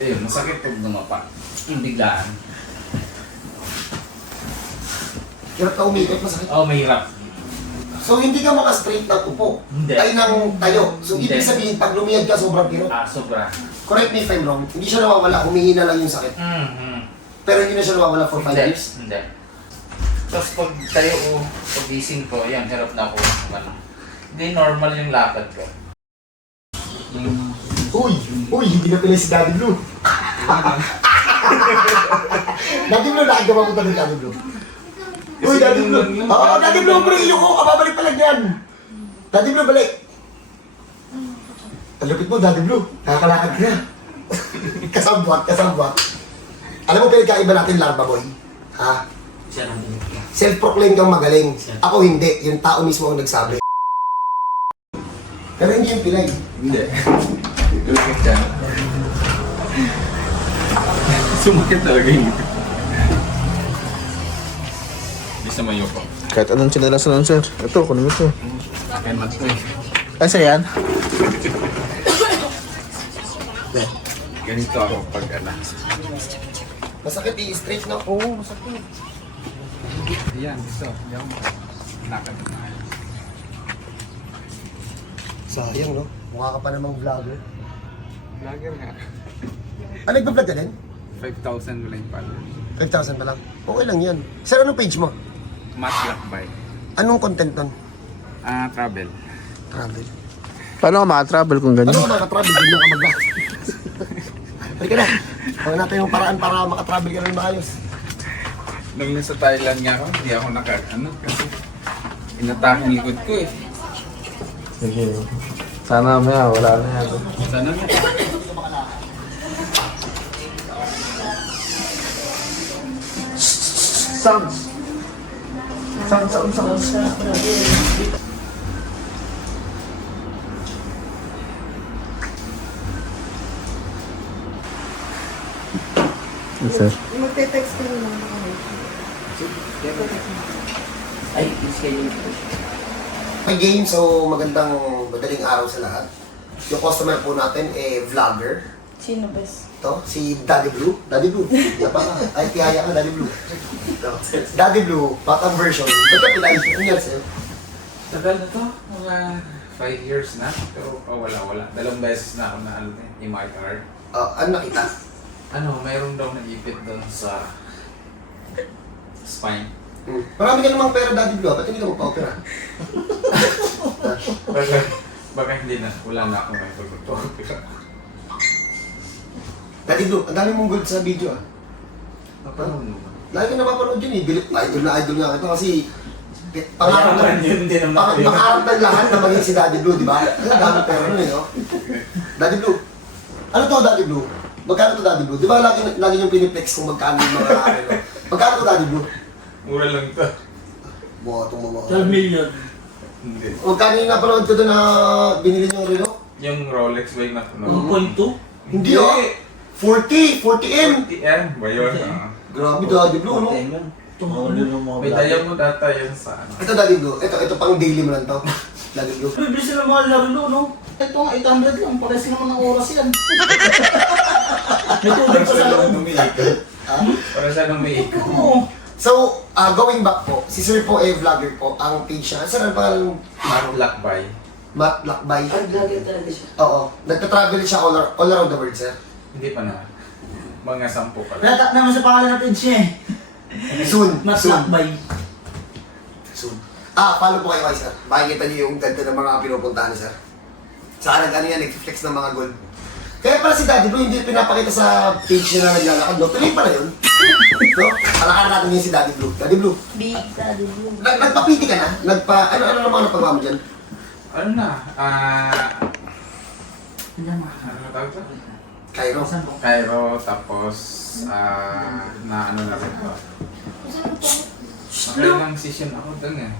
Ayun, masakit pag dumapa. Yung biglaan. Hirap ka umikot, masakit. Oo, mahirap. So, hindi ka maka-straight na upo. Hindi. Ay, nang tayo. So, Hindi. ibig sabihin, pag lumiyad ka, sobrang kirot. Sobra. Correct me if I'm wrong. Hindi siya nawawala, humihina lang yung sakit. Pero hindi na siya nawawala for 5 Hindi. years. Hindi. Tapos pag tayo ko, pag gising ko, ayan, hirap na ako. Ano. Hindi normal yung lakad ko. Uy, hindi na pala si Daddy Blue. Daddy Blue, nakagawa ko talaga Daddy Blue. Uy, Daddy Blue. Oo, Daddy Blue, bro, iyo ko, kababalik pa lang yan. Daddy Blue, balik. Talupit mo, Daddy Blue. Nakakalakad ka na. Kasabwat. Alam mo, pinagkaiba natin, Larva Boy. Ha? Self-proclaim kang magaling. Ako hindi. Yung tao mismo ang nagsabi. Pero hindi yung pilay. Hindi. Tulakit siya. Sumakit talaga yung ngipin. Bisa mayo ko. Kahit anong chinelas lang, sir. Ito, kunin mo ito. Ayan, mat ko eh. Ay, sa yan? Ganito ako pag Masakit, i-straight na. Oo, masakit. Ayan, gusto. Hindi ako lakad na. Sayang, no? Mukha ka pa namang vlogger. Vlogger nga. Ah, nagpa-vlog ka din? 5,000 wala yung followers. 5,000 pa lang. Okay lang yan. Sir, anong page mo? Matt Lakbay. Anong content nun? Travel. Travel. Paano ka makatravel kung Ano ganyan? ka makatravel? Ganyan ka mag-vlog. Halika na. Gawin natin yung paraan para makatravel ka rin maayos. Nung nasa Thailand nga ako, hindi ako kasi inatake ang likod ko eh. Sige. Sana maya, wala na yan. Sana nga. Sounds. Yes, sir. Magte-text ko lang ako. Ay, schedule ko. May game, so magandang madaling araw sa lahat. Yung customer po natin, vlogger. Sino bes? Ito, si Daddy Blue. Daddy Blue. Napaka, ay tihaya ka, Daddy Blue. Ito. Daddy Blue, batang version. Ba't ka pinay? Ano yan, sir? Tagal na to, mga 5 years na. Pero wala. 2 beses na ako na i-mark. Ano nakita? Mayroon daw naipit doon sa spine. Marami ka namang pera, Daddy Blue. Ba't hindi ka magpa-opera? Baka hindi na, wala na akong may pagpapapira. Daddy Blue, ang dami mong gold sa video ah. Napanood mo ba? Lagi ko napapanood yun eh. Idol na kita kasi pangarap na yun din naman. pangarap ng lahat na maging si Daddy Blue, di ba? Ang dami pera nun eh, no? Daddy Blue. Ano to, Daddy Blue? Magkano to, Daddy Blue? Di ba lagi yung piniplex kung magkano yung mga ano? Magkano to, Daddy Blue? Mura lang to. Buha itong mga... 12 million. Hindi. Magkano yung napanood ko doon na binili niyong relo? Yung Rolex ba yung napanood? 1.2? Hindi oh! 40M! 40M ba yun? Grabe, Daddy Blue, no? May diamond data yun sa Ito, Daddy Blue. Ito pang daily mo lang to. Daddy Blue. Bibili sila mga laro, no? Ito nga, 800 lang. Pares naman ng oras yan. May tubig pa sa loob. Para siya nung may ikaw. Oo. So, going back po, si Sir po vlogger po, ang page niya. Sir, ano pangalan? Matt Lakbay. Matt Lakbay. Vlogger talaga siya. Oo. Nagta-travel siya all around the world, sir. Hindi pa naman. Mga 10 pa lang. Lahat naman sa pangalan ng page niya eh. Soon. Matlakbay. Soon. Follow po kayo kay sir. Makikita niyo yung ganda ng mga pinupuntahan ni sir. Saka nag-flex ng mga gold. Kaya pala si Daddy Blue, hindi pinapakita sa page niya na naglalakad, no? Tuloy pala yun. No? Palakaran natin yun si Daddy Blue. Daddy Blue. Big Daddy Blue. Nagpa-PT ka na? Ano naman ang pagmamo dyan? Ano na? Ano Ano tawag ito? Cairo. Cairo, tapos na ano na rin ko. Nakailang session ako dun eh.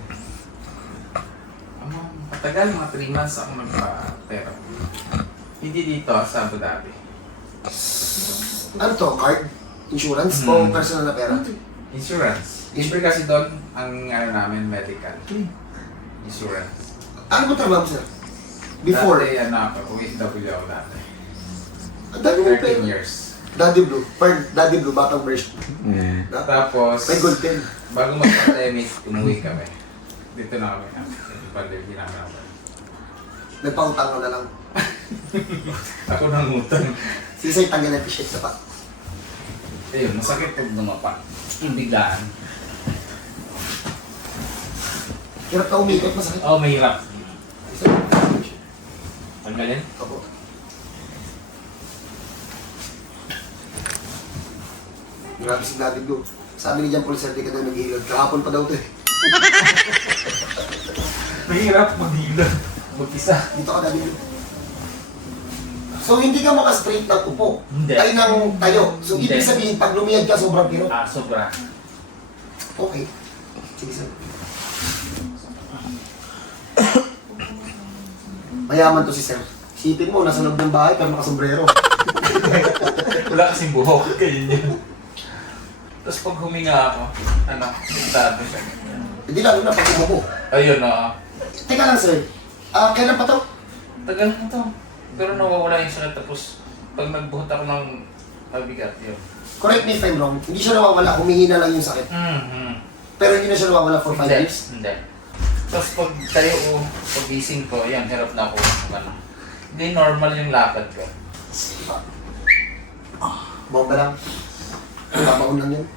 Matagal, mga 3 months ako nagpa-therapy. Hindi dito, sa Abu Dhabi. Ano to? Card? Insurance? O personal na pera? Insurance. Libre kasi doon ang namin medical. Insurance. Ano ba trabaho mo sir? Before? Dati, ako, OFW ako dati. Ang dami mo 13 pera. years. Daddy Blue. Daddy Blue, batang version. Na? Tapos, May gold pen. bago mag-pandemic, umuwi kami. Dito na kami. Pandemic namin ako. Nagpautang ka na lang. Ako nangutang. Sisay tanggal ng t-shirt na pa. Ayun, masakit pag dumapa. Yung biglaan. Hirap ka umikot, masakit. Oh, mahirap. Isa. Tanggalin? Ako. Grabe si Daddy Blue. Sabi ni John Paul Sardi ka daw nag-iilod. Kahapon pa daw ito eh. Mahirap maghilot. Mag-isa. Dito ka, Daddy Blue. So, hindi ka maka-straight ng upo. Hindi. Tayo ng tayo. So, Hindi. ibig sabihin, pag lumiyad ka, sobrang piro. Ah, sobra. Okay. Sige, sir. Mayaman to si sir. Isipin mo, nasa loob ng bahay, pero nakasombrero. Wala kasing buhok. Ganyan yun. Tapos pag huminga ako, sentado siya. Hindi lalo na pag umupo. Ayun, oo. Teka lang, sir. Kailan pa to? Tagal na to. Pero nawawala yung sakit. Tapos pag nagbuhot ako ng mabigat, yun. Correct me if I'm wrong. Hindi siya nawawala. Humihina lang yung sakit. Pero hindi na siya nawawala for 5 Hindi. years. Hindi. Tapos pag tayo ko, pag gising ko, ayan, hirap na ako. Hindi normal yung lakad ko. Bomba lang. Kabaon lang yun.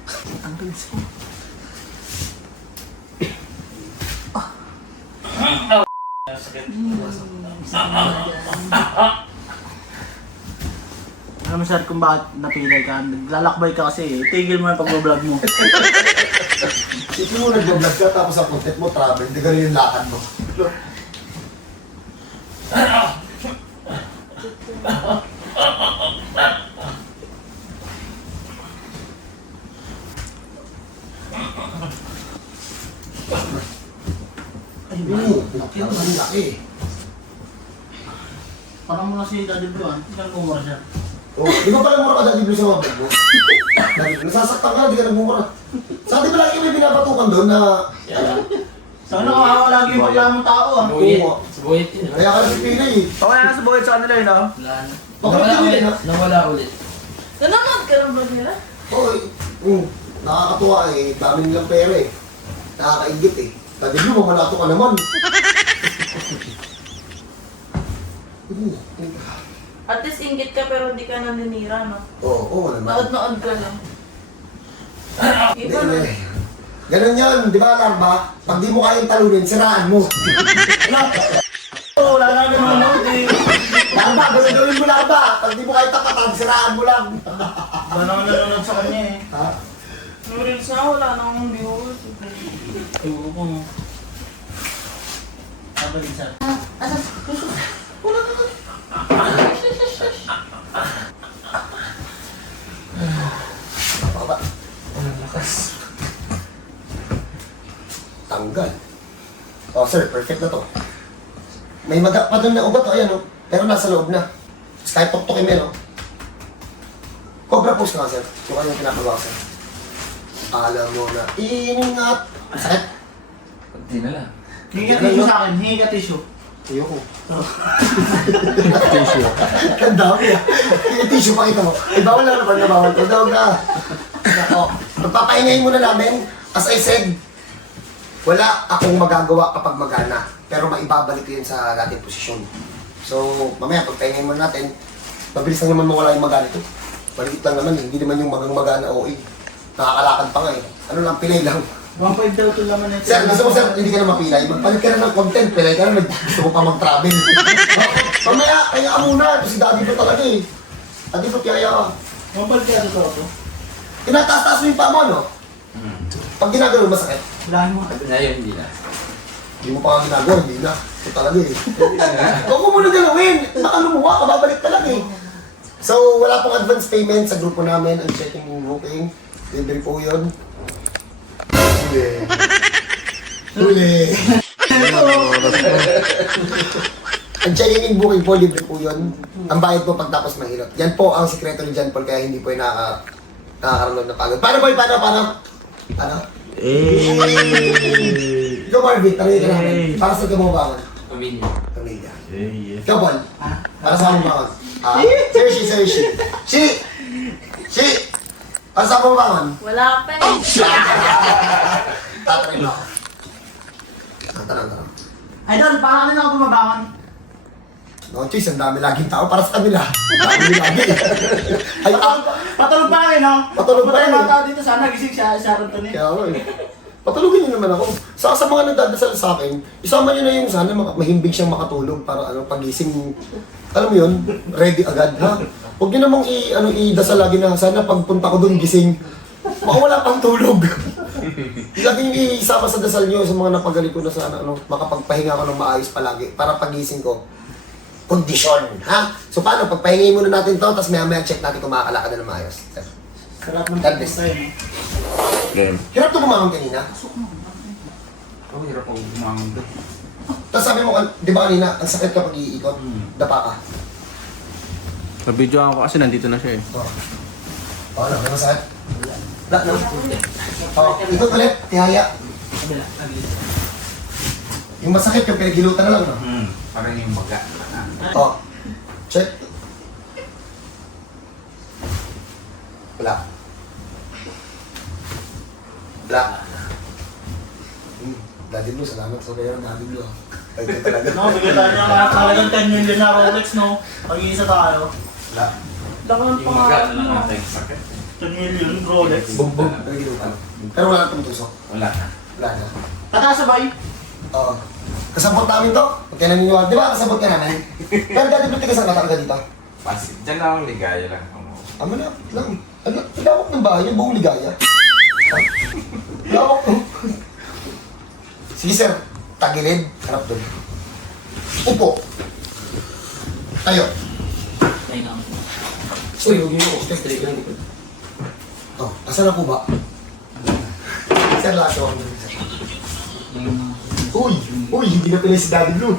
Sakit. Alam mo sir kung bakit napilay ka? Naglalakbay ka kasi eh. Tigil mo yung pag-vlog mo. Isipin mo, nag-vlog ka, tapos ang content mo, travel. Hindi ganun yung lakad mo. Ay, laki ang laki. Parang mo na si Daddy Blue ah. Hindi ka kumura siya. Oh, di ba pala mura ka Daddy Blue sa mga bag mo? Nasasaktan ka na, di ka nagmumura. Saan di ba lagi may pinapatukan doon na... Sana kawawa lagi yung paglamang tao ah. Oo. Buhit yun. Kaya ka na si Pina eh. Okay na sa buhay sa kanila yun ah. Wala na. Bakit hindi nila? Nawala ulit. Nanonood ka ng vlog nila? Oo, nakakatuwa eh. Dami nilang pera eh. Nakakaingit eh. Daddy Blue, mamalato ka naman. At least inggit ka pero hindi ka naninira, no? Oo naman. Nood-nood ka lang. Hindi, Iba na. hindi. Ganun yan, di ba Larba? Pag di mo kayang talunin, siraan mo. Oo, wala na naman manood eh. Larba, gawin mo Larba. Pag di mo kayang tapatan, siraan mo lang. Wala naman nanonood sa kanya eh. Ha? Yung reels na wala nang viewers. Ewan ko mo. Sabalik sir. Baba. Tanggal. Oh sir, perfect na to. May maga pa doon na ugat, ayan o. Pero nasa loob na. Tapos kahit tuktukin mo yan o. Cobra pose ka nga sir. Yung kanyang pinapagawa sir. Alam mo na, ingat. Ang sakit. Kunti na lang. Hingi ka tissue sa akin, hingi ka tissue. Ayoko. Tissue. Ang dami ah. Yung tissue pakita mo. Eh, bawal na naman na bawal. O, daw na. Ako, magpapahingayin muna namin. As I said, wala akong magagawa kapag magana. Pero maibabalik ko yun sa dating posisyon. So, mamaya, pagpahingayin muna natin, mabilis lang naman mawala yung magana ito. Maligit lang naman eh. Hindi naman yung magana OA. Nakakalakad pa nga eh. Ano lang, pilay lang. 1.5 daw ito naman ito. Sir, gusto mo sir, hindi ka na mapilay. Magpalit ka na ng content. Pilay ka na, gusto mo pa mag-travel. Mamaya, kaya ka muna. Ito si Daddy Bro talaga eh. Daddy Bro, kaya ka. 1.5 kaya ito ito. Tinataas-taas mo yung paa mo, no? Pag ginagano, masakit. Wala mo. Ngayon, hindi na. Hindi mo pa nga ginagawa, hindi na. Ito talaga eh. Huwag mo muna galawin. Baka lumuha ka, babalik ka lang eh. So, wala pong advance payment sa grupo namin. Ang checking yung booking. Libre po yun. Huli. Huli. Ang checking in booking po, libre po yun. Ang bayad po pagtapos mahirap. Yan po ang sikreto ni John Paul, kaya hindi po yung nakakaroon na pagod. Paano boy? Paano? Ano? Ikaw Marvin, tanongin ka namin. Para sa gamubangan. Pamilya. Pamilya. Ikaw Paul, para sa gamubangan. Seriously. She! Si! Ano sa bumangon? Wala pa eh. Tatry mo ako. Tanong. Idol, paano na ako bumabangon? No choice, ang dami laging tao para sa kanila. Dami lagi. Ay, Patulog pa kayo, no? Patulog pa Patay yun. mga tao dito, sana gising siya, Sharon to Kaya ako eh. Patulugin niyo naman ako. Sa mga nagdadasal sa akin, isama niyo na yung sana mahimbing siyang makatulog para pagising, alam mo yun, ready agad ha. Huwag niyo namang idasal lagi na sana pagpunta ko doon gising. Makawala pang tulog. Lagi niyo isama sa dasal niyo sa mga napagaling ko na sana makapagpahinga ko ng maayos palagi para pagising ko. Kondisyon, ha? So paano, pagpahingay muna natin to, tapos maya-maya check natin kung makakalakad na ng maayos. Sarap ng God bless. tayo, no? Game. Hirap to bumangon kanina. Ang hirap ako bumangon doon. Tapos sabi mo, di ba kanina, ang sakit kapag iikot, dapa ka. Nabidyoan ko kasi nandito na siya eh. Oo, ano, masakit? Wala, no? Oo, ikot ulit, tihaya. Yung masakit, yung pinagilutan na lang, no? Parang yung maga. Oo. Check. Wala. Wala. Daddy Blue, salamat sa pera, Daddy Blue. Ay, ito talaga. No, bigyan tayo niya talagang 10 million na Rolex, no? Pag-iisa tayo. Wala. Laki ng Yung maga pangarap na lang mo. natin sakit. 10 million Rolex. Bugbog. Pinagilutan. Pero wala na tumutusok. Wala na. Wala na. Kakasabay. Oo. Kasabot namin to. Huwag ka naniniwala. Di ba kasabot ka namin? Pero Daddy Blue, tiga saan ka talaga dito? Pasig. Diyan lang ako ligaya lang. Ama na, lang. Ano, lawak ng bahay, yung buong ligaya. Lawak no? Sige sir, tagilid, harap doon. Upo. Tayo. Uy, huwag niyo ako. Straight lang. Oh, asan na po ba? Sir, last one. Uy, hindi na pala si Daddy Blue.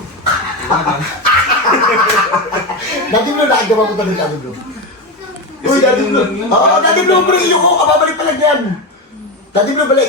Daddy Blue, nakagawa ko talaga Daddy Blue. Uy, Daddy Blue. Oo, Daddy Blue, bro, iyo ko. Kababalik pala yan. Daddy Blue, balik.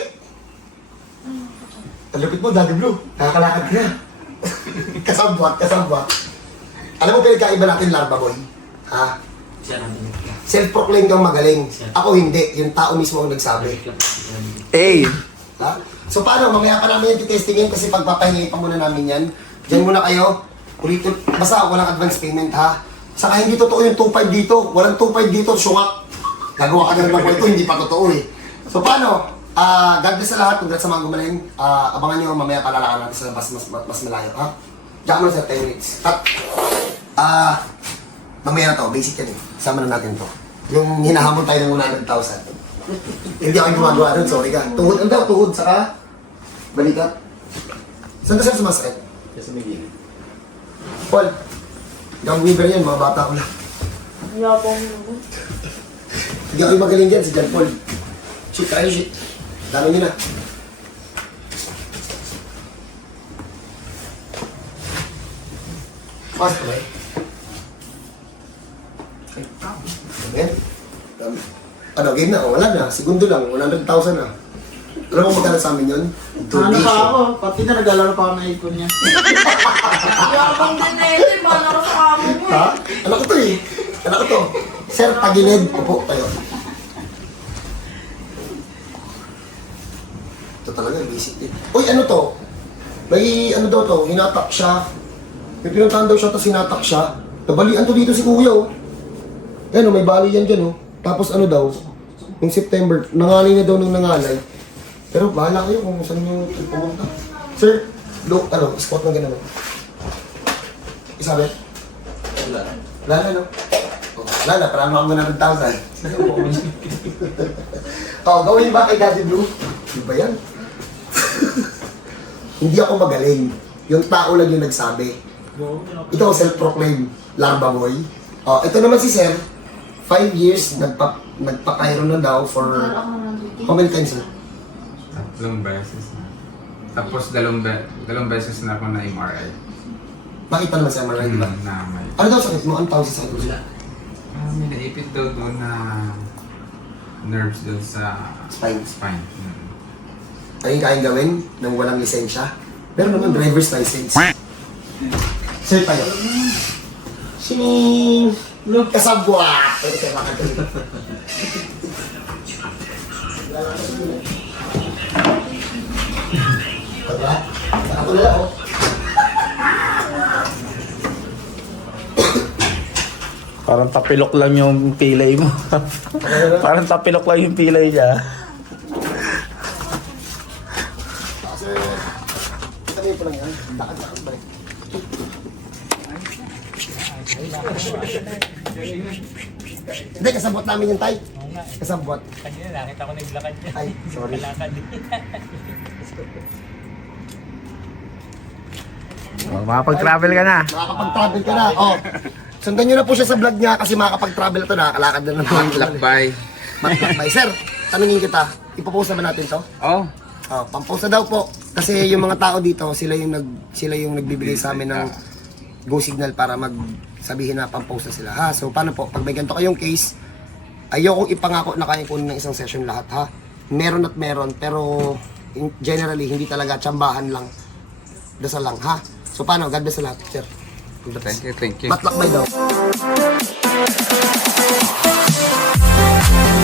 Talupit mo, Daddy Blue. Nakakalakad ka na. Kasabwat. Alam mo, pinagkaiba natin, Larva Boy. Ha? Self-proclaim kang magaling. Ako hindi. Yung tao mismo ang nagsabi. Hey! Ha? So paano? Mamaya pa namin yung testingin kasi pagpapahingay pa muna namin yan. Diyan muna kayo. Ulitin. Basta walang advance payment ha. Saka hindi totoo yung 2.5 dito. Walang 2.5 dito. Syungak. Gagawa ka na naman po ito. Hindi pa totoo eh. So paano? God bless sa lahat. Congrats sa mga gumaling. Abangan nyo mamaya palalakan natin sa mas malayo. Ha? Diyan mo na sa 10 minutes. At mamaya na to. Basic yan eh. Sama na natin to. Yung hinahamon tayo ng 100,000. Hindi ako gumagawa nun, sorry ka. Tuhod, ano daw? Tuhod, saka balikat. Saan ka sir sumasakit? Kasi may gilid. Paul, gang weaver yan, mga bata ko lang. Yabang mo. Hindi ako magaling dyan, si John Paul. Shit, tayo shit. Dami nyo na. Fast ba eh? Ayan. Ano, game na? O, wala na. Segundo lang. 100,000 na. Alam mo magkano sa amin yun? Ano pa ako? Pati na naglalaro pa ako na ipon niya. Yabang din na ito. Bala ko sa kamo mo Ha? eh. Anak ko to eh. Anak ko to. Sir, tagilid. Upo tayo. Ito talaga, basic din. Uy, ano to? May ano daw to, hinatak siya. May pinuntahan daw siya, tapos hinatak siya. Nabalian to dito si kuya oh. Ayan oh, may bali yan dyan oh. Tapos ano daw, yung September, nangalay na daw nung nangalay. Pero bahala kayo kung saan nyo pumunta. Sir, look, squat ng gano'n. Isabel? Wala na, no? Oh, wala na, parang mga 100,000. Oh, gawin ba kay Daddy Blue? Di ba yan? Hindi ako magaling. Yung tao lang yung nagsabi. Ito ang self-proclaim, Larva Boy. Oh, ito naman si Sir, 5 years, nagpa-Cairo na daw for... How many times na? 3 beses na. Tapos dalawang beses na ako na MRI. Nakita naman si MRI, di ba? Na may... Ano daw sakit mo? Ang tawag sa sakit mo sila? may naipit daw doon na nerves doon sa Spine. spine. Ano yung kayang gawin nang walang lisensya? Pero naman driver's license. Sir, tayo. Sining! Kasabwat! Ay, kasi makakagaling. Diba? Ako na lang, oh. Parang tapilok lang yung pilay mo. Parang tapilok lang yung pilay niya. Kasi, sabihin ko lang yan. Lakad-lakad balik. Hindi, kasabot namin yung tay. Kasabot. Kanina nakita ko naglakad niya. Ay, sorry. Lakad. Oh, makapag-travel ka na. Makakapag-travel ka na. Oh. Sundan nyo na po siya sa vlog niya kasi makakapag-travel na to. Nakakalakad na naman. Lakbay. Matlakbay. Sir, tanungin kita. Ipopost na ba natin to? Oh. Oh, pampost na daw po. Kasi yung mga tao dito, sila yung nagbibigay sa amin ng go signal para magsabihin na pampost na sila. Ha? So, paano po? Pag may ganito kayong case, ayokong ipangako na kaya kunin ng isang session lahat, ha? Meron at meron, pero generally, hindi talaga tsambahan lang. Dasal lang, ha? So, paano? God bless sa lahat, sir. Thank you, thank you. Matlakbay daw.